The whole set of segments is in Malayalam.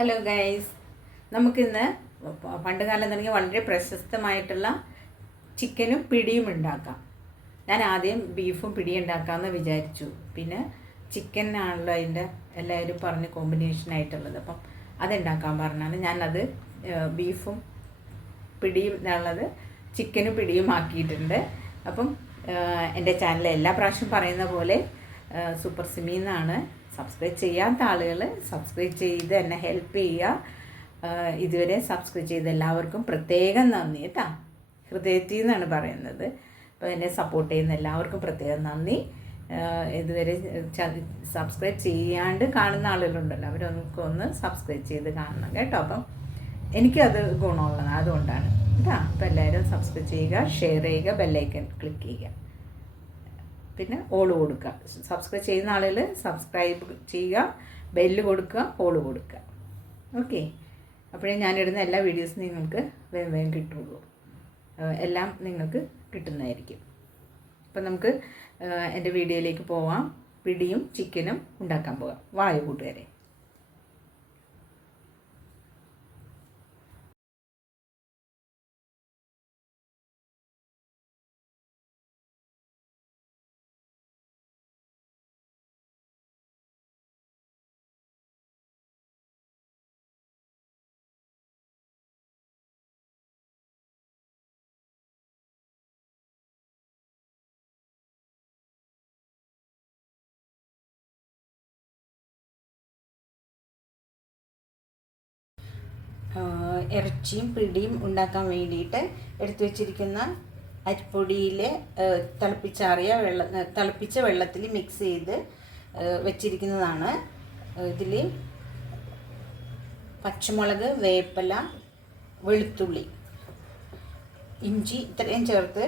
ഹലോ ഗൈസ്, നമുക്കിന്ന് പണ്ട് കാലം തുടങ്ങി വളരെ പ്രശസ്തമായിട്ടുള്ള ചിക്കനും പിടിയും ഉണ്ടാക്കാം. ഞാൻ ആദ്യം ബീഫും പിടിയും ഉണ്ടാക്കാമെന്ന് വിചാരിച്ചു. പിന്നെ ചിക്കനാണല്ലോ അതിൻ്റെ എല്ലാവരും പറഞ്ഞ് കോമ്പിനേഷനായിട്ടുള്ളത്. അപ്പം അതുണ്ടാക്കാൻ പറഞ്ഞാണ് ഞാനത് ബീഫും പിടിയും എന്നുള്ളത് ചിക്കനും പിടിയും ആക്കിയിട്ടുണ്ട്. അപ്പം എൻ്റെ ചാനൽ എല്ലാ പ്രാവശ്യം പറയുന്ന പോലെ സൂപ്പർ സിമി എന്നാണ്. സബ്സ്ക്രൈബ് ചെയ്യാത്ത ആളുകൾ സബ്സ്ക്രൈബ് ചെയ്ത് എന്നെ ഹെൽപ്പ് ചെയ്യുക. ഇതുവരെ സബ്സ്ക്രൈബ് ചെയ്ത എല്ലാവർക്കും പ്രത്യേകം നന്ദി കേട്ടോ. ഹൃദയത്തിൽ നിന്നാണ് പറയുന്നത്. അപ്പോൾ എന്നെ സപ്പോർട്ട് ചെയ്യുന്ന എല്ലാവർക്കും പ്രത്യേകം നന്ദി. ഇതുവരെ സബ്സ്ക്രൈബ് ചെയ്യാണ്ട് കാണുന്ന ആളുകളുണ്ടല്ലോ, അവരൊന്ന് സബ്സ്ക്രൈബ് ചെയ്ത് കാണണം കേട്ടോ. അപ്പം എനിക്കത് ഗുണമുള്ളതാണ്, അതുകൊണ്ടാണ് കേട്ടോ. അപ്പോൾ എല്ലാവരും സബ്സ്ക്രൈബ് ചെയ്യുക, ഷെയർ ചെയ്യുക, ബെല്ലൈക്കൺ ക്ലിക്ക് ചെയ്യുക, പിന്നെ ഓൾ കൊടുക്കുക. സബ്സ്ക്രൈബ് ചെയ്യുന്ന ആളുകൾ സബ്സ്ക്രൈബ് ചെയ്യുക, ബെല്ല് കൊടുക്കുക, ഓൾ കൊടുക്കുക. ഓക്കെ, അപ്പോഴേ ഞാനിടുന്ന എല്ലാ വീഡിയോസും നിങ്ങൾക്ക് വേഗം വേഗം കിട്ടുള്ളൂ. എല്ലാം നിങ്ങൾക്ക് കിട്ടുന്നതായിരിക്കും. അപ്പം നമുക്ക് എൻ്റെ വീഡിയോയിലേക്ക് പോവാം. പിടിയും ചിക്കനും ഉണ്ടാക്കാൻ പോകാം. വായു കൂട്ടുകാരെ. ഇറച്ചിയും പിടിയും ഉണ്ടാക്കാൻ വേണ്ടിയിട്ട് എടുത്തു വച്ചിരിക്കുന്ന അരിപ്പൊടിയിൽ തിളപ്പിച്ച വെള്ളത്തിൽ മിക്സ് ചെയ്ത് വെച്ചിരിക്കുന്നതാണ്. ഇതിൽ പച്ചമുളക്, വേപ്പില, വെളുത്തുള്ളി, ഇഞ്ചി ഇത്രയും ചേർത്ത്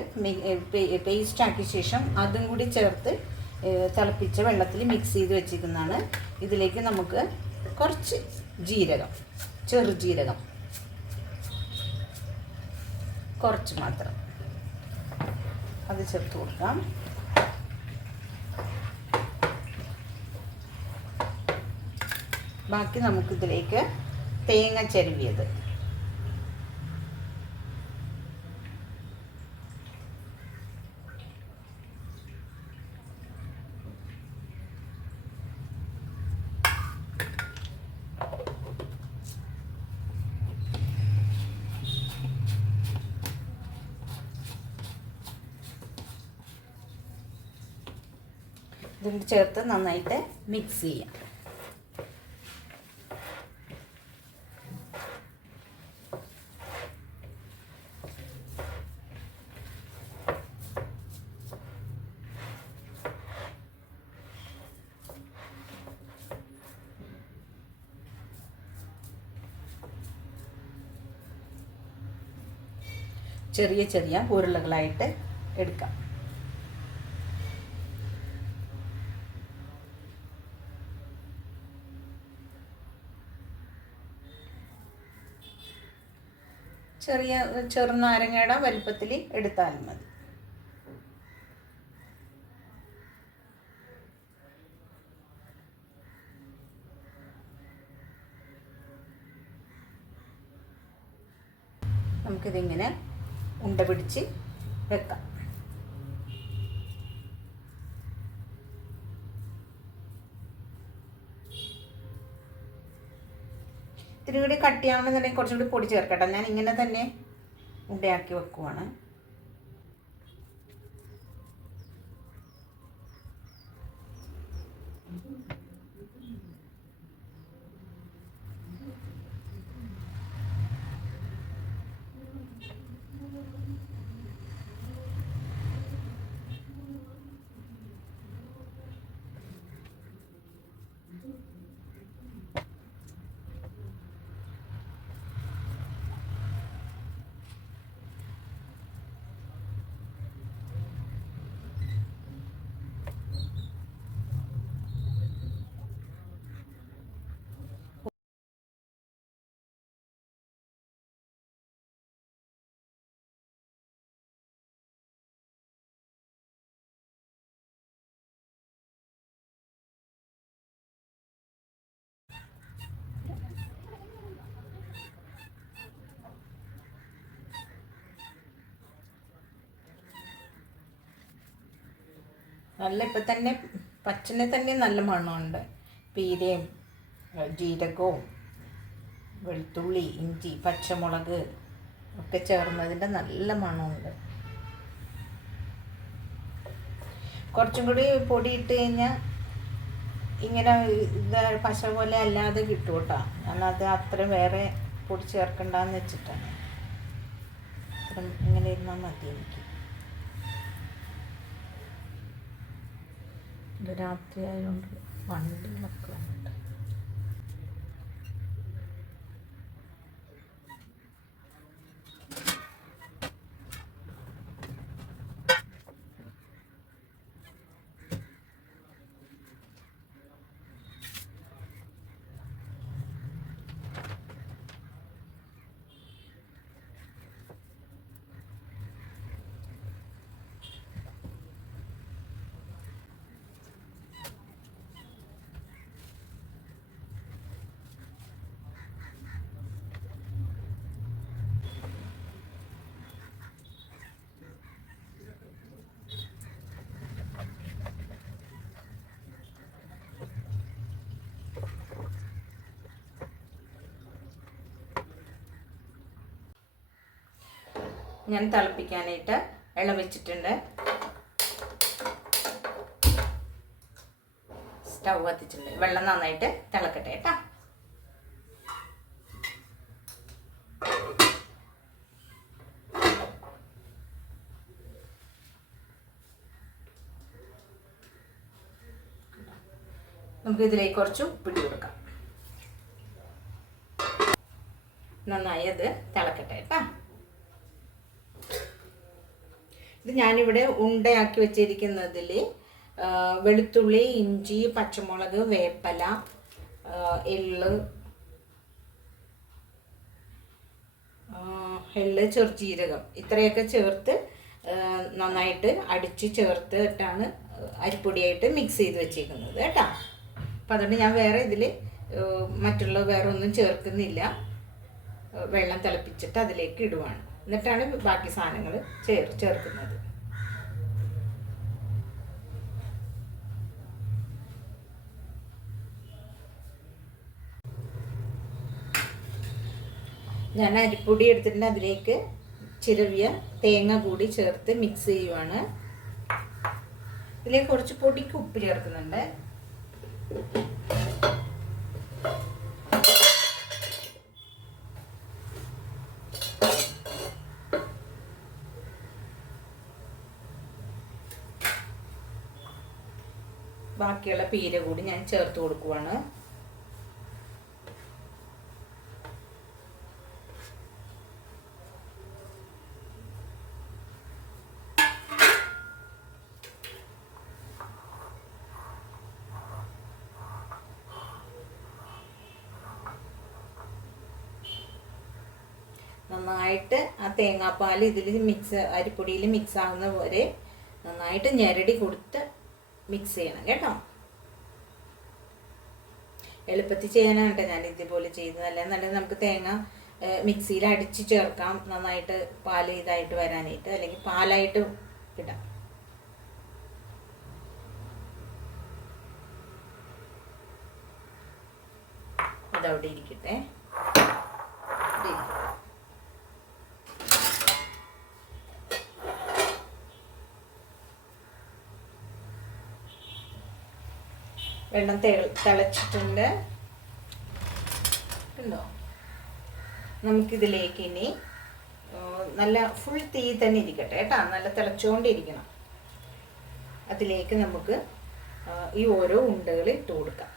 പേസ്റ്റാക്കിയ ശേഷം അതും കൂടി ചേർത്ത് തിളപ്പിച്ച വെള്ളത്തിൽ മിക്സ് ചെയ്ത് വെച്ചിരിക്കുന്നതാണ്. ഇതിലേക്ക് നമുക്ക് കുറച്ച് ജീരകം, ചെറുജീരകം കുറച്ച് മാത്രം അത് ചേർത്ത് കൊടുക്കാം. ബാക്കി നമുക്കിതിലേക്ക് തേങ്ങ ചിരവിയത്, ഇതും ചേർത്ത് നന്നായിട്ട് മിക്സ് ചെയ്യാം. ചെറിയ ചെറിയ ഉരുളകളായിട്ട് എടുക്കാം. ചെറുനാരങ്ങയുടെ വലുപ്പത്തിൽ എടുത്താലും മതി. നമുക്കിതിങ്ങനെ ഉണ്ട പിടിച്ച് വെക്കാം. ഇത്തിരി കൂടി കട്ടിയാണെന്നുണ്ടെങ്കിൽ കുറച്ചുകൂടി പൊടി ചേർക്കട്ടെ. ഞാൻ ഇങ്ങനെ തന്നെ ഉണ്ടയാക്കി വെക്കുവാണ്. നല്ല ഇപ്പം തന്നെ പച്ചനെ തന്നെ നല്ല മണമുണ്ട്. പീരയും ജീരകവും വെളുത്തുള്ളി, ഇഞ്ചി, പച്ചമുളക് ഒക്കെ ചേർന്നതിൻ്റെ നല്ല മണമുണ്ട്. കുറച്ചും കൂടി പൊടി ഇട്ട് കഴിഞ്ഞാൽ ഇങ്ങനെ പശ പോലെ അല്ലാതെ കിട്ടും കേട്ടോ. ഞാനത് അത്ര വേറെ പൊടി ചേർക്കണ്ടെന്ന് വെച്ചിട്ടാണ്. അത്ര ഇങ്ങനെ ഇരുന്നാൽ മതി എനിക്ക്. ഇത് രാത്രി ആയതുകൊണ്ട് വണ്ടികളൊക്കെ വന്നിട്ട് ഞാൻ തിളപ്പിക്കാനായിട്ട് വെള്ളം വെച്ചിട്ടുണ്ട്. സ്റ്റൗ കത്തിച്ചിട്ടുണ്ട്. വെള്ളം നന്നായിട്ട് തിളക്കട്ടെ കേട്ടോ. നമുക്ക് ഇതിലേക്ക് കുറച്ച് ഉപ്പിട്ട് കൊടുക്കാം. നന്നായി അത് തിളക്കട്ടെ കേട്ടോ. ഇത് ഞാനിവിടെ ഉണ്ടയാക്കി വെച്ചിരിക്കുന്നതിൽ വെളുത്തുള്ളി, ഇഞ്ചി, പച്ചമുളക്, വേപ്പല, എള്ള്, ചെറുജീരകം ഇത്രയൊക്കെ ചേർത്ത് നന്നായിട്ട് അടിച്ച് ചേർത്തിട്ടാണ് അരിപ്പൊടിയായിട്ട് മിക്സ് ചെയ്ത് വെച്ചിരിക്കുന്നത് കേട്ടോ. അപ്പം അതുകൊണ്ട് ഞാൻ വേറെ ഇതിൽ മറ്റുള്ള വേറെ ഒന്നും ചേർക്കുന്നില്ല. വെള്ളം തിളപ്പിച്ചിട്ട് അതിലേക്ക് ഇടുവാണ്. എന്നിട്ടാണ് ബാക്കി സാധനങ്ങൾ ചേർക്കുന്നത്. ഞാൻ അരിപ്പൊടി എടുത്തിട്ട് അതിലേക്ക് ചിരവിയ തേങ്ങ കൂടി ചേർത്ത് മിക്സ് ചെയ്യുവാണ്. ഇതിലേക്ക് കുറച്ച് പൊടിക്ക് ഉപ്പ് ചേർക്കുന്നുണ്ട്. ബാക്കിയുള്ള പീര കൂടി ഞാൻ ചേർത്ത് കൊടുക്കുവാണ്. നന്നായിട്ട് ആ തേങ്ങാപ്പാൽ ഇതിൽ അരിപ്പൊടിയിൽ മിക്സ് ആകുന്ന പോലെ നന്നായിട്ട് ഞെരടി കൊടുത്ത് മിക്സ് ചെയ്യണം കേട്ടോ. എളുപ്പത്തിൽ ചെയ്യാനാണ് കേട്ടോ ഞാൻ ഇതുപോലെ ചെയ്തത്. അല്ലെന്നുണ്ടെങ്കിൽ നമുക്ക് തേങ്ങ മിക്സിയിൽ അടിച്ച് ചേർക്കാം, നന്നായിട്ട് പാൽ ഇതായിട്ട് വരാനായിട്ട്, അല്ലെങ്കിൽ പാലായിട്ട് ഇടാം. അതവിടെ ഇരിക്കട്ടെ. വെള്ളം തിളച്ചിട്ടുണ്ട് ഉണ്ടോ. നമുക്കിതിലേക്ക് ഇനി നല്ല ഫുൾ തീ തന്നെ ഇരിക്കട്ടെ കേട്ടോ. നല്ല തിളച്ചുകൊണ്ടിരിക്കണം. അതിലേക്ക് നമുക്ക് ഈ ഓരോ ഉണ്ടകൾ ഇട്ട് കൊടുക്കാം.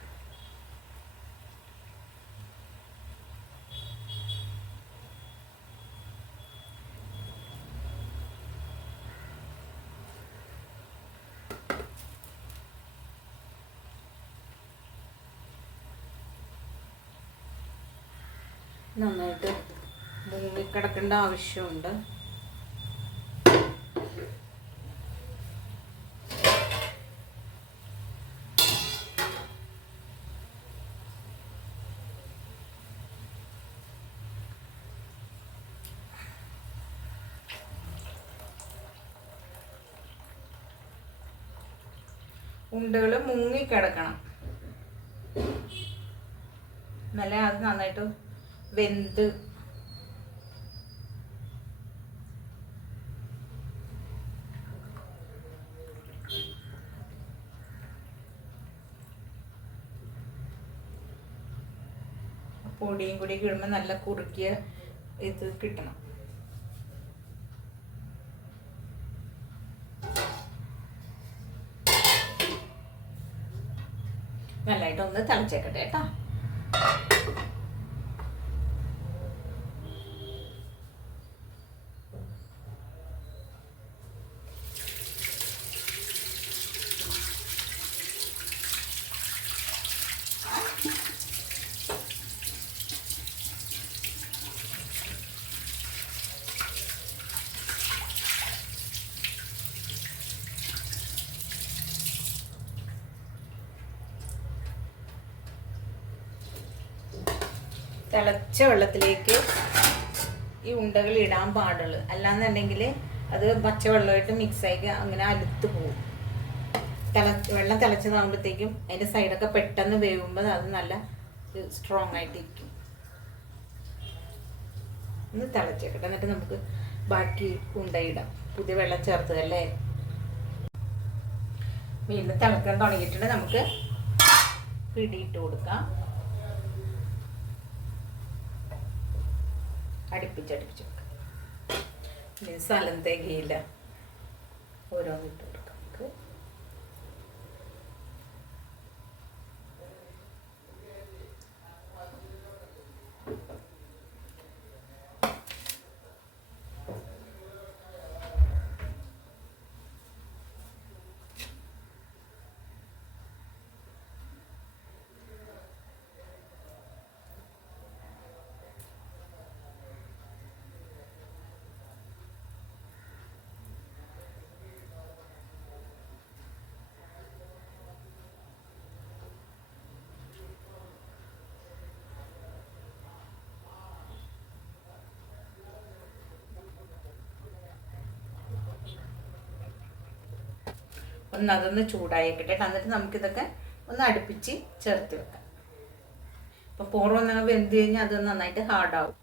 നന്നായിട്ട് മുങ്ങിക്കിടക്കേണ്ട ആവശ്യമുണ്ട്. ഉണ്ടകൾ മുങ്ങിക്കിടക്കണം. നല്ല അത് നന്നായിട്ട് വെന്ത് പൊടിയും കൂടി ഇടുമ്പോൾ നല്ല കുറുക്കിയ ഇത് കിട്ടണം. നല്ലതായിട്ടൊന്ന് തിളച്ചേക്കട്ടെ കേട്ടോ. തിളച്ച വെള്ളത്തിലേക്ക് ഈ ഉണ്ടകൾ ഇടാൻ പാടുള്ളൂ. അല്ലാന്നുണ്ടെങ്കിൽ അത് പച്ചവെള്ളമായിട്ട് മിക്സായി അങ്ങനെ അലുത്ത് പോകും. വെള്ളം തിളച്ചതാകുമ്പോഴത്തേക്കും അതിൻ്റെ സൈഡൊക്കെ പെട്ടെന്ന് വേവുമ്പോൾ അത് നല്ല സ്ട്രോങ് ആയിട്ടിരിക്കും. ഒന്ന് തിളച്ചേക്കട്ടെ, എന്നിട്ട് നമുക്ക് ബാക്കി ഉണ്ടയിടാം. പുതിയ വെള്ളം ചേർത്തതല്ലേ. വീണ്ടും തിളക്കാൻ തുടങ്ങിയിട്ടുണ്ട്. നമുക്ക് പിടിയിട്ട് കൊടുക്കാം. അടുപ്പിച്ചടുപ്പിച്ച് വെക്കാം. ഇനി സ്ഥലം തികയില്ല, ഓരോന്നിട്ട് കൊടുക്കാം നമുക്ക്. അതൊന്ന് ചൂടായിക്കിട്ടെ. എന്നിട്ട് നമുക്കിതൊക്കെ ഒന്ന് അടുപ്പിച്ച് ചേർത്ത് വെക്കാം. അപ്പോൾ പൂർവ്വം വെന്ത് കഴിഞ്ഞാൽ അത് നന്നായിട്ട് ഹാർഡാവും.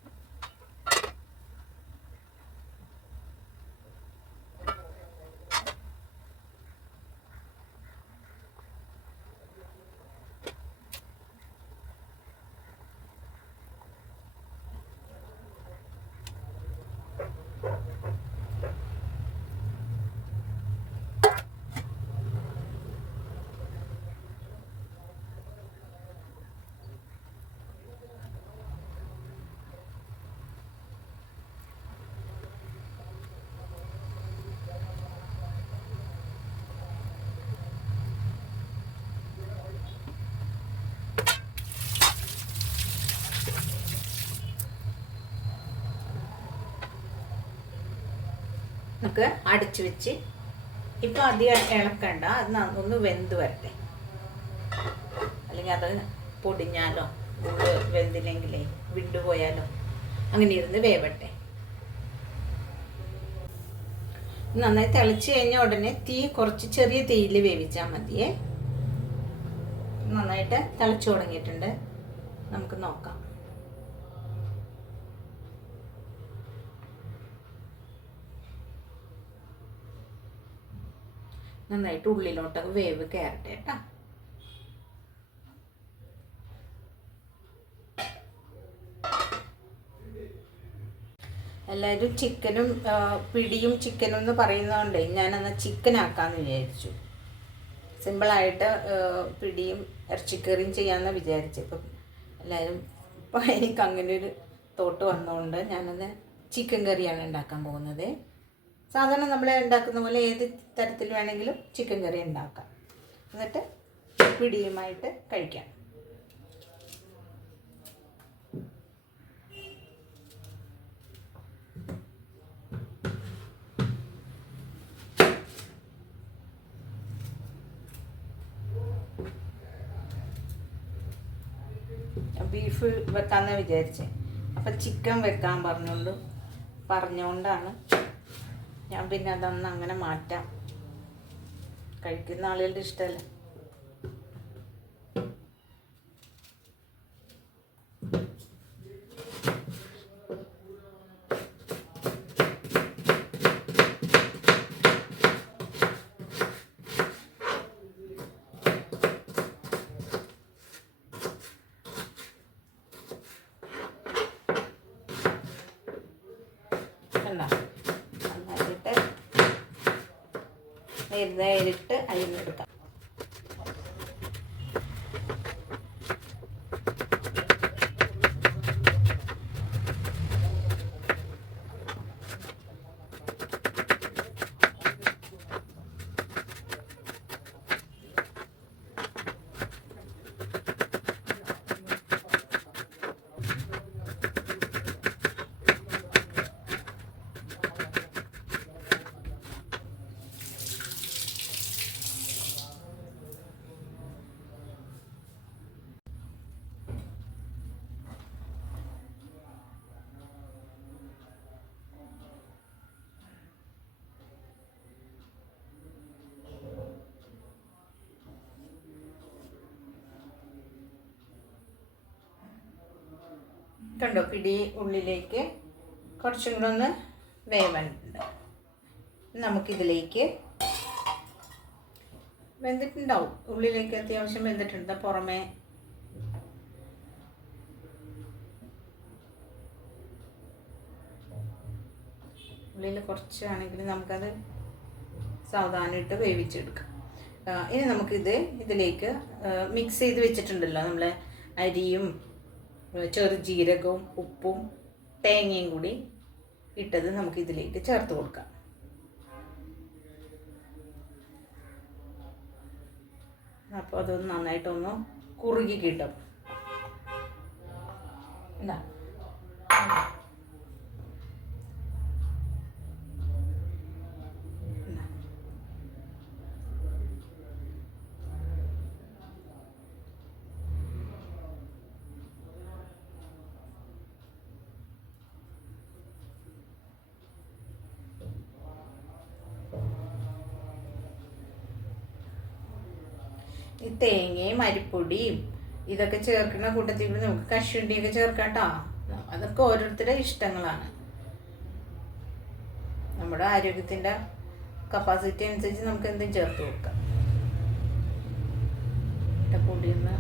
നമുക്ക് അടച്ചു വെച്ച് ഇപ്പം അധികം ഇളക്കണ്ട. അത് ഒന്ന് വെന്ത് വരട്ടെ, അല്ലെങ്കിൽ അത് പൊടിഞ്ഞാലോ ഉള്ളു വെന്തില്ലെങ്കിലേ വിണ്ടുപോയാലോ അങ്ങനെ ഇരുന്ന് വേവട്ടെ. നന്നായി തിളച്ച് കഴിഞ്ഞാൽ ഉടനെ തീ കുറച്ച് ചെറിയ തീയിൽ വേവിച്ചാൽ മതിയേ. നന്നായിട്ട് തിളച്ചു തുടങ്ങിയിട്ടുണ്ട്, നമുക്ക് നോക്കാം. നന്നായിട്ട് ഉള്ളിലോട്ടൊക്കെ വേവ് കയറട്ടെ കേട്ടോ. എല്ലാവരും ചിക്കനും പിടിയും ചിക്കനും എന്ന് പറയുന്നതുകൊണ്ട് ഞാനന്ന് ചിക്കൻ ആക്കാമെന്ന് വിചാരിച്ചു. സിമ്പിളായിട്ട് പിടിയും ഇറച്ചിക്കറിയും ചെയ്യാമെന്ന് വിചാരിച്ചു. ഇപ്പം എല്ലാവരും ഇപ്പം എനിക്ക് അങ്ങനെ ഒരു തോട്ട് വന്നതുകൊണ്ട് ഞാനന്ന് ചിക്കൻ കറിയാണ് ഉണ്ടാക്കാൻ പോകുന്നത്. സാധാരണ നമ്മൾ ഉണ്ടാക്കുന്ന പോലെ ഏത് തരത്തിൽ വേണമെങ്കിലും ചിക്കൻ കറി ഉണ്ടാക്കാം, എന്നിട്ട് പിടിയുമായിട്ട് കഴിക്കാം. ബീഫ് വെക്കാമെന്ന് വിചാരിച്ചേ, അപ്പം ചിക്കൻ വെക്കാൻ പറഞ്ഞുകൊണ്ടാണ് ഞാൻ പിന്നെ അതൊന്ന് അങ്ങനെ മാറ്റാം. കഴിക്കുന്ന ആളുകളുടെ ഇഷ്ടമല്ല. എന്നാ നന്നായിട്ട് നേരിട്ട് അരിഞ്ഞെടുക്കാം. കണ്ടോ, പിടി ഉള്ളിലേക്ക് കുറച്ചും കൂടെ ഒന്ന് വേവാനുണ്ട്. നമുക്കിതിലേക്ക് വെന്തിട്ടുണ്ടാവും, ഉള്ളിലേക്ക് അത്യാവശ്യം വെന്തിട്ടുണ്ട്. പുറമേ ഉള്ളിൽ കുറച്ചാണെങ്കിൽ നമുക്കത് സാവധാനം ഇട്ട് വേവിച്ചെടുക്കാം. ഇനി നമുക്കിത് ഇതിലേക്ക് മിക്സ് ചെയ്ത് വെച്ചിട്ടുണ്ടല്ലോ നമ്മൾ അരിയും ചെറുജീരകവും ഉപ്പും തേങ്ങയും കൂടി ഇട്ടത് നമുക്കിതിലേക്ക് ചേർത്ത് കൊടുക്കാം. അപ്പോൾ അതൊന്ന് നന്നായിട്ടൊന്ന് കുറുകി കിട്ടും. എന്താ ഈ തേങ്ങയും അരിപ്പൊടിയും ഇതൊക്കെ ചേർക്കുന്ന കൂട്ടത്തിൽ നമുക്ക് കശുവണ്ടിയൊക്കെ ചേർക്കാം കേട്ടോ. അതൊക്കെ ഓരോരുത്തരുടെ ഇഷ്ടങ്ങളാണ്. നമ്മുടെ ആരോഗ്യത്തിൻ്റെ കപ്പാസിറ്റി അനുസരിച്ച് നമുക്ക് എന്തും ചേർത്ത് കൊടുക്കാം. ഇട്ട പൊടിയൊന്ന്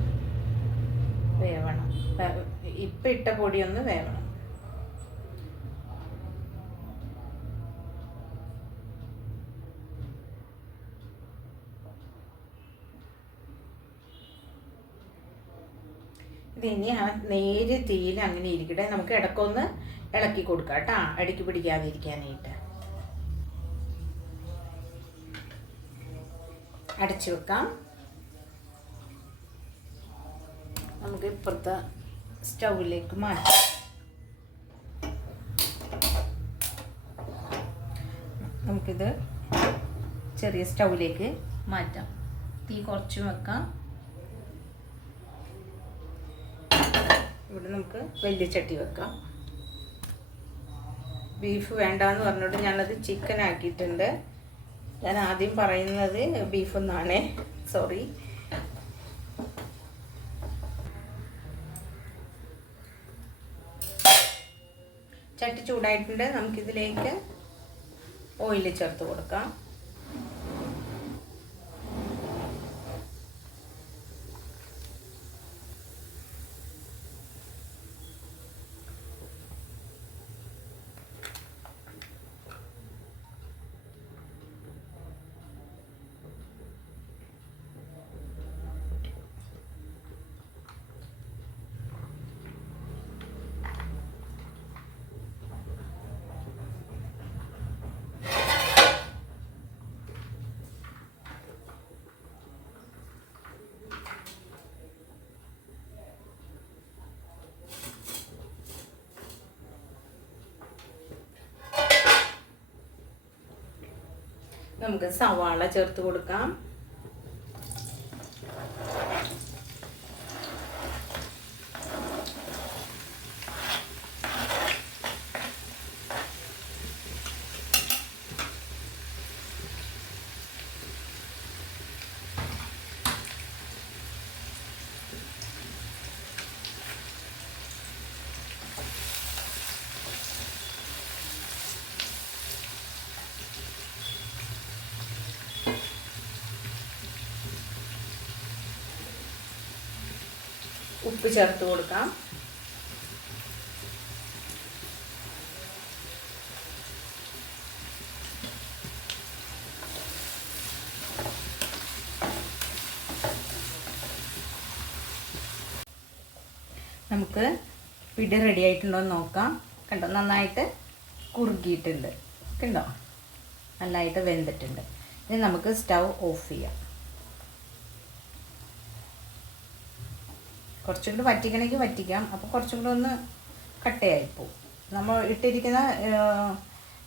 വേവണം, ഇപ്പം ഇട്ട പൊടിയൊന്ന് വേവണം. ഇതിനി ആ നേര് തീയിൽ അങ്ങനെ ഇരിക്കട്ടെ. നമുക്ക് ഇടയ്ക്കൊന്ന് ഇളക്കി കൊടുക്കാം കേട്ടോ, അടിക്ക് പിടിക്കാതിരിക്കാനായിട്ട്. അടച്ചു വെക്കാം. നമുക്ക് ഇപ്പുറത്തെ സ്റ്റൗവിലേക്ക് മാറ്റാം. നമുക്കിത് ചെറിയ സ്റ്റൗവിലേക്ക് മാറ്റാം. തീ കുറച്ച് വെക്കാം. ഇവിടെ നമുക്ക് വലിയ ചട്ടി വെക്കാം. ബീഫ് വേണ്ടാന്ന് പറഞ്ഞിട്ട് ഞാനത് ചിക്കൻ ആക്കിയിട്ടുണ്ട്. ഞാൻ ആദ്യം പറയുന്നത് ബീഫ് എന്നാണ്, സോറി. ചട്ടി ചൂടായിട്ടുണ്ട്. നമുക്കിതിലേക്ക് ഓയിൽ ചേർത്ത് കൊടുക്കാം. നമുക്ക് സവാള ചേർത്ത് കൊടുക്കാം. ഉപ്പ് ചേർത്ത് കൊടുക്കാം. നമുക്ക് പിടി റെഡി ആയിട്ടുണ്ടോ എന്ന് നോക്കാം. കണ്ടോ, നന്നായിട്ട് കുറുകിയിട്ടുണ്ട്. കണ്ടോ, നന്നായിട്ട് വെന്തിട്ടുണ്ട്. ഇനി നമുക്ക് സ്റ്റൗ ഓഫ് ചെയ്യാം. കുറച്ചും കൂടി വറ്റിക്കണമെങ്കിൽ വറ്റിക്കാം. അപ്പോൾ കുറച്ചും കൂടി ഒന്ന് കട്ടയായിപ്പോവും. നമ്മൾ ഇട്ടിരിക്കുന്ന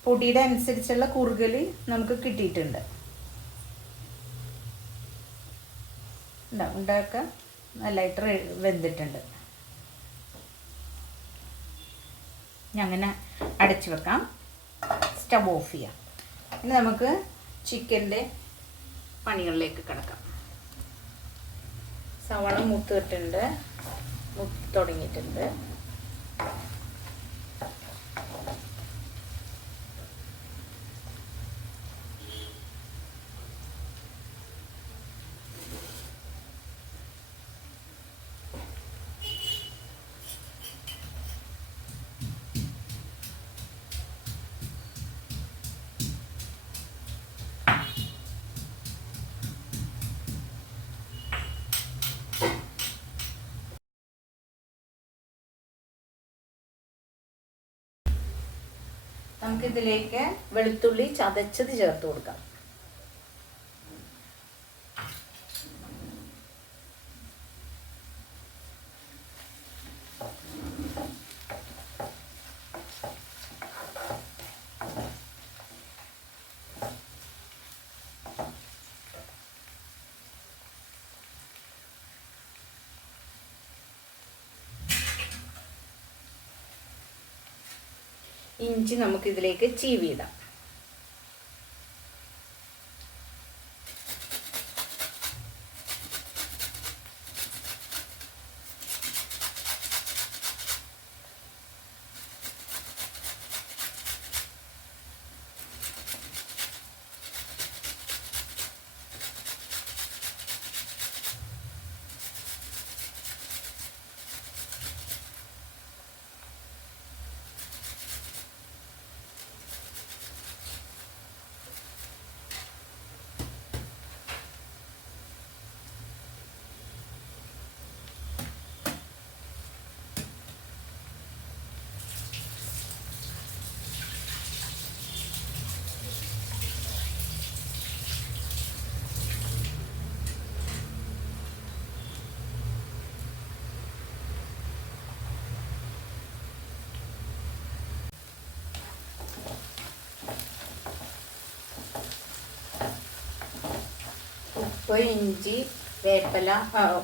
പൊടിയുടെ അനുസരിച്ചുള്ള കുറുകൽ നമുക്ക് കിട്ടിയിട്ടുണ്ട്. ഉണ്ടാക്കുക നല്ലതായിട്ട് വെന്തിട്ടുണ്ട്. അങ്ങനെ അടച്ചു വെക്കാം. സ്റ്റവ് ഓഫ് ചെയ്യാം. ഇനി നമുക്ക് ചിക്കൻ്റെ പണികളിലേക്ക് കിടക്കാം. സവാള മൂത്തിട്ടുണ്ട്, തുടങ്ങിയിട്ടുണ്ട്. നമുക്കിതിലേക്ക് വെളുത്തുള്ളി ചതച്ചത് ചേർത്ത് കൊടുക്കാം. ഇഞ്ചി നമുക്കിതിലേക്ക് ചീവിയിടാം. ഉപ്പ്, ഇഞ്ചി, വേപ്പില,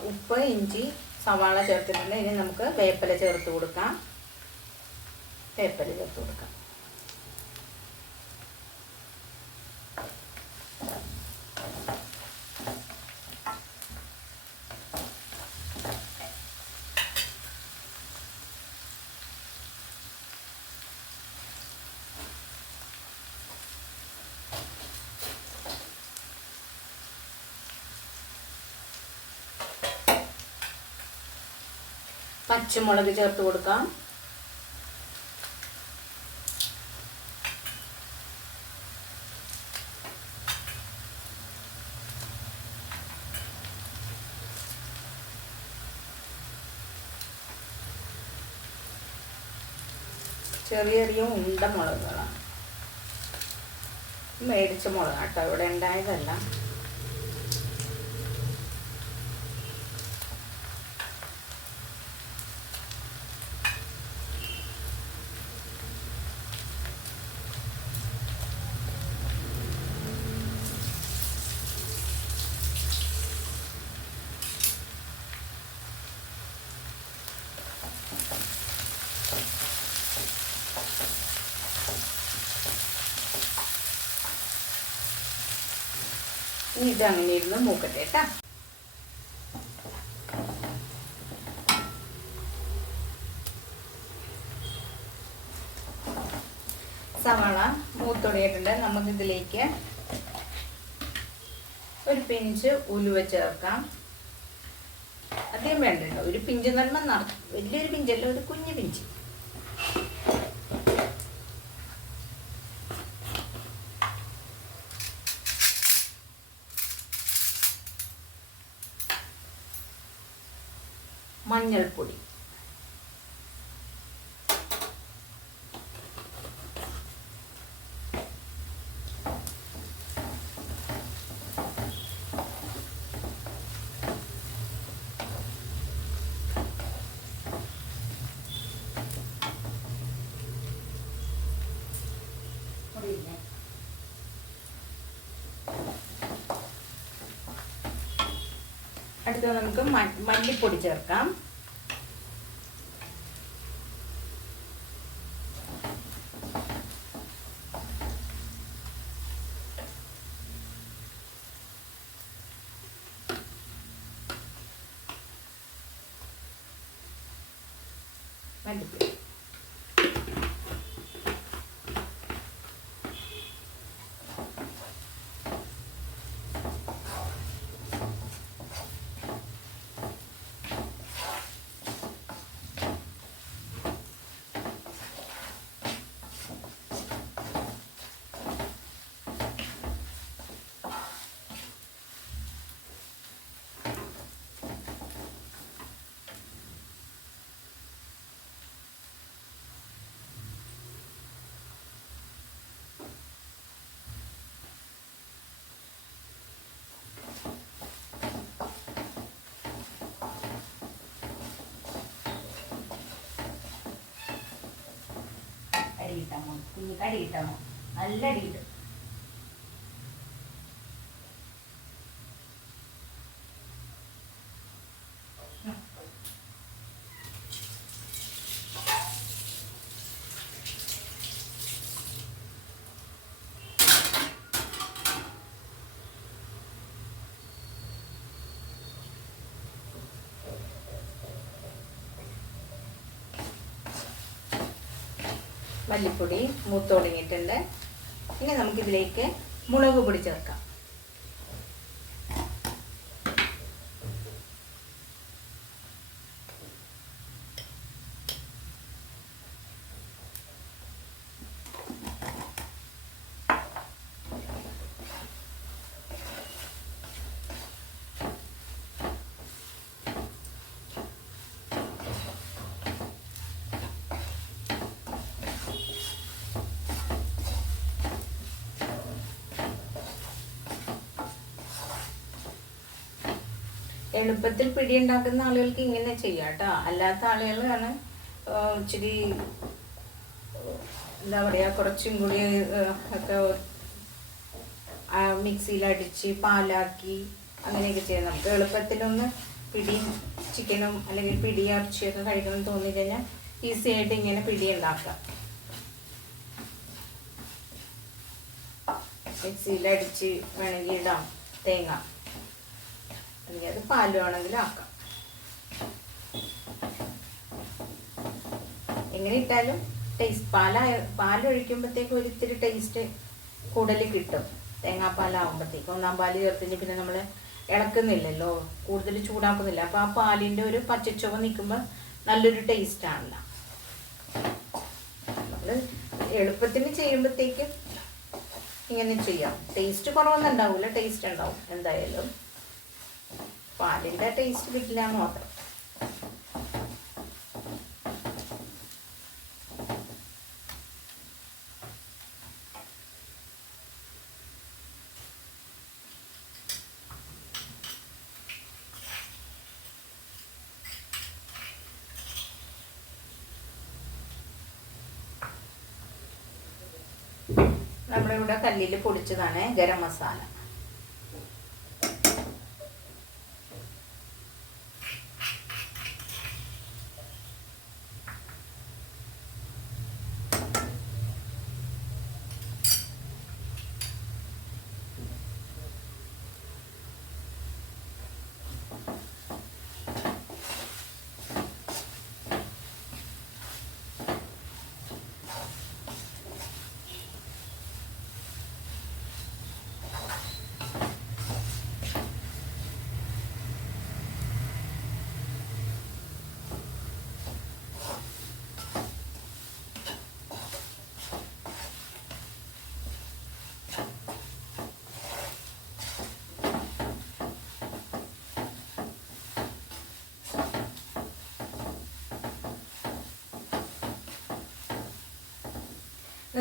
ഉപ്പ്, ഇഞ്ചി, സവാള ചേർത്തിട്ടുണ്ട്. ഇനി നമുക്ക് വേപ്പില ചേർത്ത് കൊടുക്കാം. വേപ്പില ചേർത്ത് കൊടുക്കാം. പച്ചമുളക് ചേർത്ത് കൊടുക്കാം. ചെറിയ ചെറിയ ഉണ്ട മുളകുകളാണ്, മേടിച്ച മുളക് കേട്ടോ, ഇവിടെ ഉണ്ടായതല്ല. ഇനി ഇത് അങ്ങനെ ഇരുന്ന് മൂക്കട്ടെ കേട്ടോ. സവാള മൂത്തൊടിയിട്ടുണ്ട്. നമുക്കിതിലേക്ക് ഒരു പിഞ്ച് ഉലുവ ചേർക്കാം. അധികം വേണ്ട കേട്ടോ, ഒരു പിഞ്ച് എന്ന് പറയുമ്പോൾ വലിയൊരു പിഞ്ചല്ല, ഒരു കുഞ്ഞു പിഞ്ച്. മഞ്ഞൾപ്പൊടി, അടുത്ത നമുക്ക് മല്ലിപ്പൊടി ചേർക്കാം. മല്ലിപ്പൊടി അടിയിട്ടാമോ, കുഞ്ഞിക്ക് അടിയിട്ടാമോ, നല്ല അടിയിട്ട്. മല്ലിപ്പൊടി മൂത്ത് തുടങ്ങിയിട്ടുണ്ട്. ഇനി നമുക്കിതിലേക്ക് മുളക് പൊടി ചേർക്കാം. എളുപ്പത്തിൽ പിടി ഉണ്ടാക്കുന്ന ആളുകൾക്ക് ഇങ്ങനെ ചെയ്യാം കേട്ടോ. അല്ലാത്ത ആളുകളാണ് ഇച്ചിരി എന്താ പറയുക, കുറച്ചും കൂടി ഒക്കെ മിക്സിയിലടിച്ച് പാലാക്കി അങ്ങനെയൊക്കെ ചെയ്യാം. നമുക്ക് എളുപ്പത്തിലൊന്ന് പിടിയും ചിക്കനും അല്ലെങ്കിൽ പിടി ഇറച്ചിയൊക്കെ കഴിക്കണം തോന്നി കഴിഞ്ഞാൽ ഈസി ആയിട്ട് ഇങ്ങനെ പിടി ഉണ്ടാക്കാം. മിക്സിയിലടിച്ച് വേണമെങ്കിൽ ഇടാം തേങ്ങ, അല്ലെങ്കിൽ അത് പാല് വേണമെങ്കിൽ ആക്കാം. എങ്ങനെ ഇട്ടാലും ടേസ്റ്റ് പാലൊഴിക്കുമ്പോഴത്തേക്ക് ഒരിത്തിരി ടേസ്റ്റ് കൂടുതൽ കിട്ടും. തേങ്ങാപ്പാലാവുമ്പോഴത്തേക്ക് ഒന്നാം പാല് ചേർത്തിട്ട് പിന്നെ നമ്മൾ ഇളക്കുന്നില്ലല്ലോ, കൂടുതൽ ചൂടാക്കുന്നില്ല. അപ്പോൾ ആ പാലിൻ്റെ ഒരു പച്ചച്ചുവ നിൽക്കുമ്പോൾ നല്ലൊരു ടേസ്റ്റാണല്ലോ. നമ്മൾ എളുപ്പത്തിന് ചെയ്യുമ്പോഴത്തേക്കും ഇങ്ങനെ ചെയ്യാം. ടേസ്റ്റ് കുറവൊന്നും ഉണ്ടാവില്ല, ടേസ്റ്റ് ഉണ്ടാവും എന്തായാലും. പാലിൻ്റെ ടേസ്റ്റ് കിട്ടില്ല എന്ന് മാത്രം. നമ്മളിവിടെ കല്ലിൽ പൊടിച്ചതാണ് ഗരം മസാല.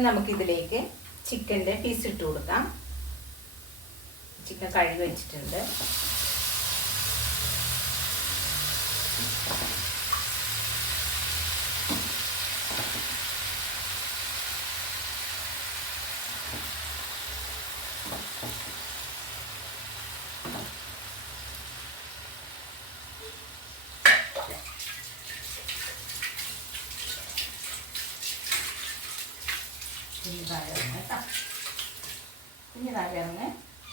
നമുക്കിതിലേക്ക് ചിക്കൻ്റെ പീസ് ഇട്ട് കൊടുക്കാം. ചിക്കൻ കഴുകി വെച്ചിട്ടുണ്ട്. കുഞ്ഞിതാകെ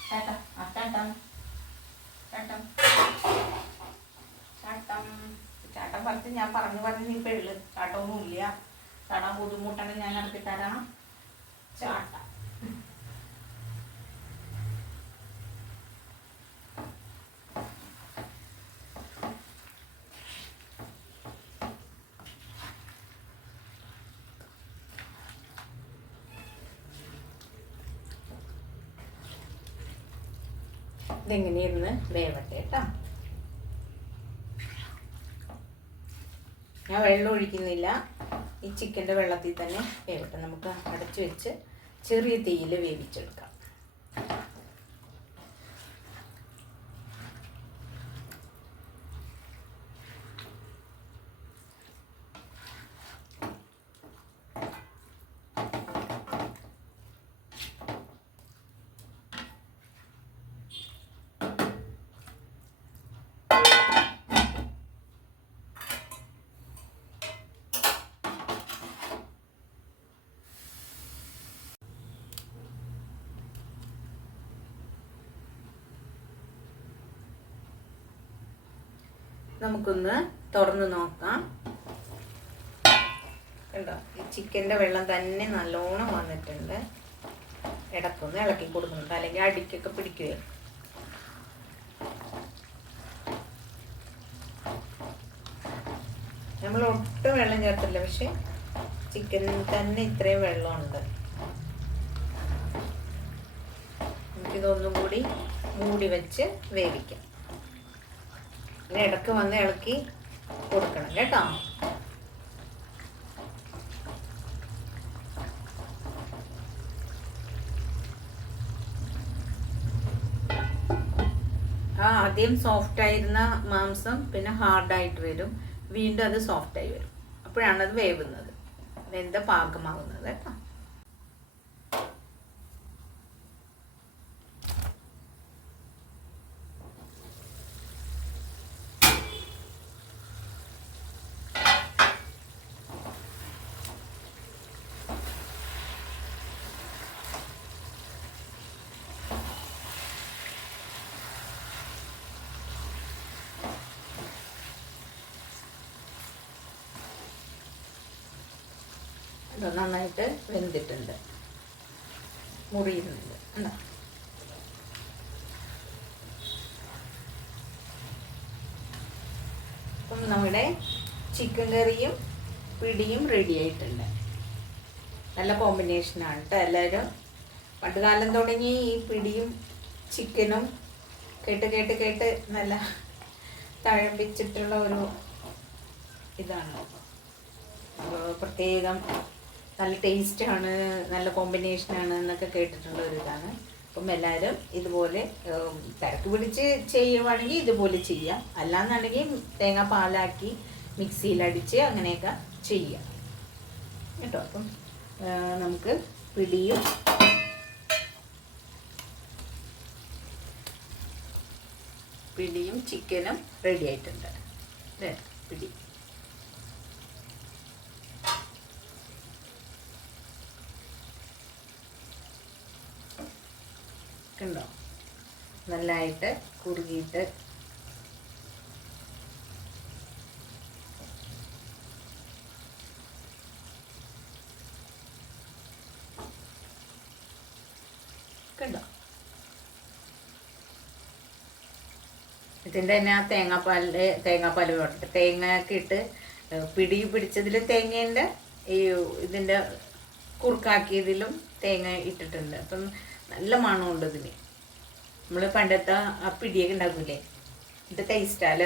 ചേട്ടം ചേട്ടം ചേട്ടം ചാട്ടം ചാട്ടം പറഞ്ഞ് ഞാൻ പറഞ്ഞ് നീ പെള്ളു ചാട്ടമൊന്നുമില്ല. ചാടാൻ ബുദ്ധിമുട്ടാണ്, ഞാൻ ഇറക്കി തരാം. ചാട്ടം ഇതെങ്ങനെ ഇരുന്ന് വേവട്ടെ കേട്ടോ. ഞാൻ വെള്ളം ഒഴിക്കുന്നില്ല, ഈ ചിക്കൻ്റെ വെള്ളത്തിൽ തന്നെ വേവട്ടെ. നമുക്ക് അടച്ചു വെച്ച് ചെറിയ തീയിൽ വേവിച്ചെടുക്കാം. നമുക്കൊന്ന് തുറന്ന് നോക്കാം. കണ്ടോ, ഈ ചിക്കൻ്റെ വെള്ളം തന്നെ നല്ലോണം വന്നിട്ടുണ്ട്. ഇടക്കൊന്ന് ഇളക്കി കൊടുക്കുന്നുണ്ട്, അല്ലെങ്കിൽ അടിക്കൊക്കെ പിടിക്കുകയോ. നമ്മൾ ഒട്ടും വെള്ളം ചേർത്തില്ല, പക്ഷെ ചിക്കനിൽ തന്നെ ഇത്രയും വെള്ളമുണ്ട്. നമുക്കിതൊന്നും കൂടി മൂടി വെച്ച് വേവിക്കാം. ഇടയ്ക്ക് വന്ന് ഇളക്കി കൊടുക്കണം കേട്ടോ. ആദ്യം സോഫ്റ്റ് ആയിരുന്ന മാംസം പിന്നെ ഹാർഡായിട്ട് വരും, വീണ്ടും അത് സോഫ്റ്റായി വരും. അപ്പോഴാണ് അത് വേവുന്നത്, വെന്ത പാകമാകുന്നത് കേട്ടോ. ഇത് നന്നായിട്ട് വെന്തിട്ടുണ്ട്, മുറിയുന്നുണ്ട്. എന്താ അപ്പം നമ്മുടെ ചിക്കൻ കറിയും പിടിയും റെഡി ആയിട്ടുണ്ട്. നല്ല കോമ്പിനേഷനാണ് കേട്ടോ. എല്ലാവരും പണ്ട് കാലം തുടങ്ങി ഈ പിടിയും ചിക്കനും കേട്ട് കേട്ട് കേട്ട് നല്ല തഴമ്പിച്ചിട്ടുള്ള ഒരു ഇതാണ്. പ്രത്യേകം നല്ല ടേസ്റ്റാണ്, നല്ല കോമ്പിനേഷനാണ് എന്നൊക്കെ കേട്ടിട്ടുള്ള ഒരു ഇതാണ്. അപ്പം എല്ലാവരും ഇതുപോലെ തിരക്ക് പിടിച്ച് ചെയ്യുവാണെങ്കിൽ ഇതുപോലെ ചെയ്യാം, അല്ലാന്നുണ്ടെങ്കിൽ തേങ്ങ പാലാക്കി മിക്സിയിലടിച്ച് അങ്ങനെയൊക്കെ ചെയ്യാം കേട്ടോ. അപ്പം നമുക്ക് പിടിയും ചിക്കനും റെഡി ആയിട്ടുണ്ട്. പിടി കണ്ടോ, നല്ലതായിട്ട് കുറുകിയിട്ട് കണ്ടോ. ഇതിൻ്റെ തന്നെ ആ തേങ്ങാപ്പാൽ വേണ്ടിട്ട് തേങ്ങയൊക്കെ ഇട്ട് പിടി പിടിച്ചതിൽ തേങ്ങേൻ്റെ ഈ ഇതിൻ്റെ കുറുക്കാക്കിയതിലും തേങ്ങ ഇട്ടിട്ടുണ്ട്. അപ്പം നല്ല മണമുണ്ട് ഇതിന്. നമ്മൾ പണ്ടത്തെ ആ പിടിയൊക്കെ ഉണ്ടാക്കൂലേ, ഇത് ടേസ്റ്റാലോ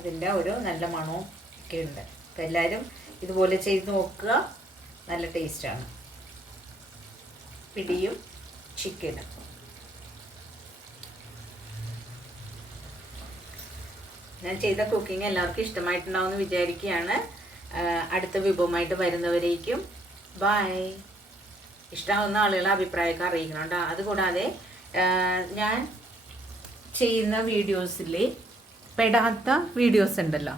അതിൻ്റെ ഒരു നല്ല മണവും ഒക്കെ ഉണ്ട്. അപ്പം എല്ലാവരും ഇതുപോലെ ചെയ്ത് നോക്കുക, നല്ല ടേസ്റ്റാണ് പിടിയും ചിക്കനും. ഞാൻ ചെയ്ത കുക്കിംഗ് എല്ലാവർക്കും ഇഷ്ടമായിട്ടുണ്ടാവുമെന്ന് വിചാരിക്കുകയാണ്. അടുത്ത വിഭവമായിട്ട് വരുന്നവരേക്കും ബൈ. ഇഷ്ടമാവുന്ന ആളുകൾ അഭിപ്രായമൊക്കെ അറിയിക്കണം. അതുകൂടാതെ ഞാൻ ചെയ്യുന്ന വീഡിയോസിൽ പെടാത്ത വീഡിയോസ് ഉണ്ടല്ലോ,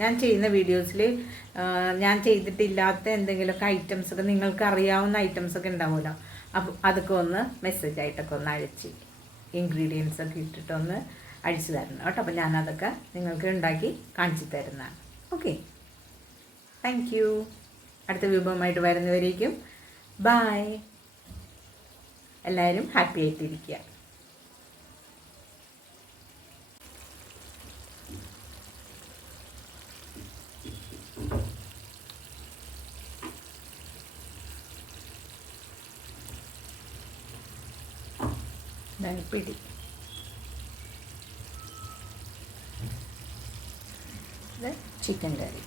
ഞാൻ ചെയ്യുന്ന വീഡിയോസിൽ ഞാൻ ചെയ്തിട്ടില്ലാത്ത എന്തെങ്കിലുമൊക്കെ ഐറ്റംസൊക്കെ നിങ്ങൾക്ക് അറിയാവുന്ന ഐറ്റംസൊക്കെ ഉണ്ടാവുമല്ലോ, അപ്പോൾ അതൊക്കെ ഒന്ന് മെസ്സേജായിട്ടൊക്കെ ഒന്ന് അയച്ച് ഇൻഗ്രീഡിയൻസൊക്കെ ഇട്ടിട്ടൊന്ന് അഴിച്ചു തരണം കേട്ടോ. അപ്പോൾ ഞാനതൊക്കെ നിങ്ങൾക്ക് ഉണ്ടാക്കി കാണിച്ചു തരുന്നതാണ്. Okay, thank you. അടുത്ത വിഭവമായിട്ട് വരുന്നവരേക്കും ബായ്. എല്ലാവരും ഹാപ്പി ആയിട്ടിരിക്കുക. പിടി ചിക്കൻ കറി.